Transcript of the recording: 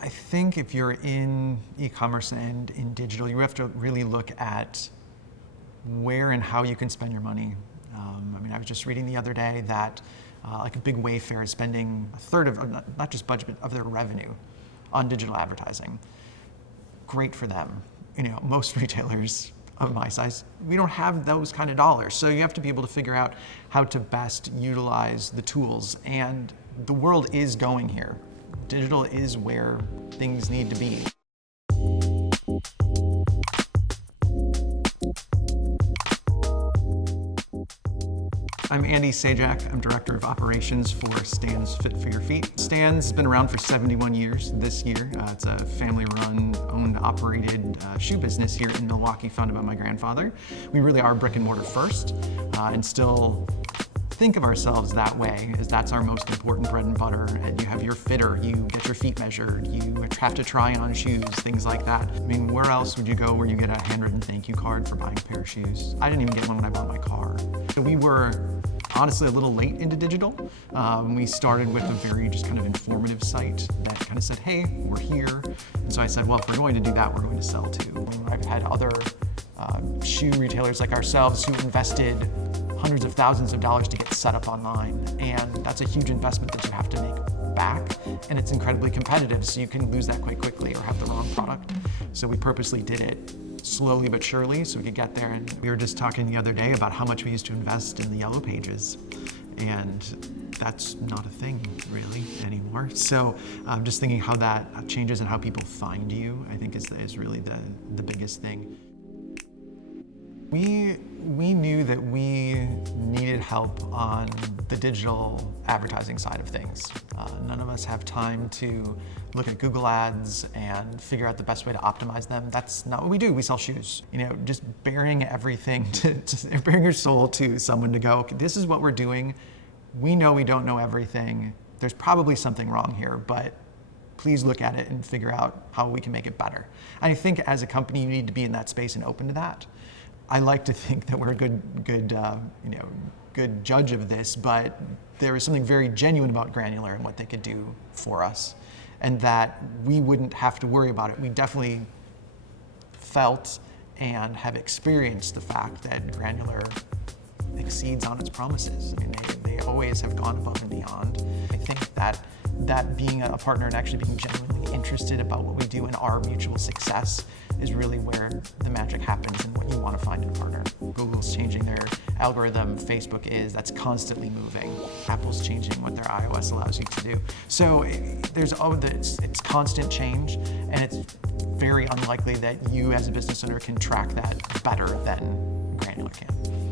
I think if you're in e-commerce and in digital, you have to really look at where and how you can spend your money. I was just reading the other day that like a big Wayfair is spending a third of, not just budget, but of their revenue on digital advertising. Great for them. Most retailers of my size, we don't have those kind of dollars. So you have to be able to figure out how to best utilize the tools. And the world is going here. Digital is where things need to be. I'm Andy Sajak. I'm Director of Operations for Stan's Fit for Your Feet. Stan's has been around for 71 years this year. It's a family-run, owned, operated shoe business here in Milwaukee, founded by my grandfather. We really are brick and mortar first, and still think of ourselves that way, as that's our most important bread and butter. And you have your fitter, you get your feet measured, you have to try on shoes, things like that. Where else would you go where you get a handwritten thank you card for buying a pair of shoes? I didn't even get one when I bought my car. We were honestly a little late into digital. We started with a very just kind of informative site that kind of said, hey, we're here. And so I said, well, if we're going to do that, we're going to sell too. I've had other shoe retailers like ourselves who invested hundreds of thousands of dollars to get set up online. And that's a huge investment that you have to make back. And it's incredibly competitive, so you can lose that quite quickly or have the wrong product. So we purposely did it slowly but surely so we could get there. And we were just talking the other day about how much we used to invest in the yellow pages. And that's not a thing really anymore. So just thinking how that changes and how people find you, I think is really the biggest thing. We knew that we needed help on the digital advertising side of things. None of us have time to look at Google ads and figure out the best way to optimize them. That's not what we do. We sell shoes. Just bearing everything, bearing your soul to someone to go, okay, this is what we're doing. We know we don't know everything. There's probably something wrong here, but please look at it and figure out how we can make it better. I think as a company, you need to be in that space and open to that. I like to think that we're a good judge of this, but there is something very genuine about Granular and what they could do for us, and that we wouldn't have to worry about it. We definitely felt and have experienced the fact that Granular exceeds on its promises. They always have gone above and beyond. I think that being a partner and actually being genuinely interested about what we do and our mutual success is really where the magic happens and what you want to find in a partner. Google's changing their algorithm, Facebook is, that's constantly moving. Apple's changing what their iOS allows you to do. So it's constant change, and it's very unlikely that you as a business owner can track that better than Granular can.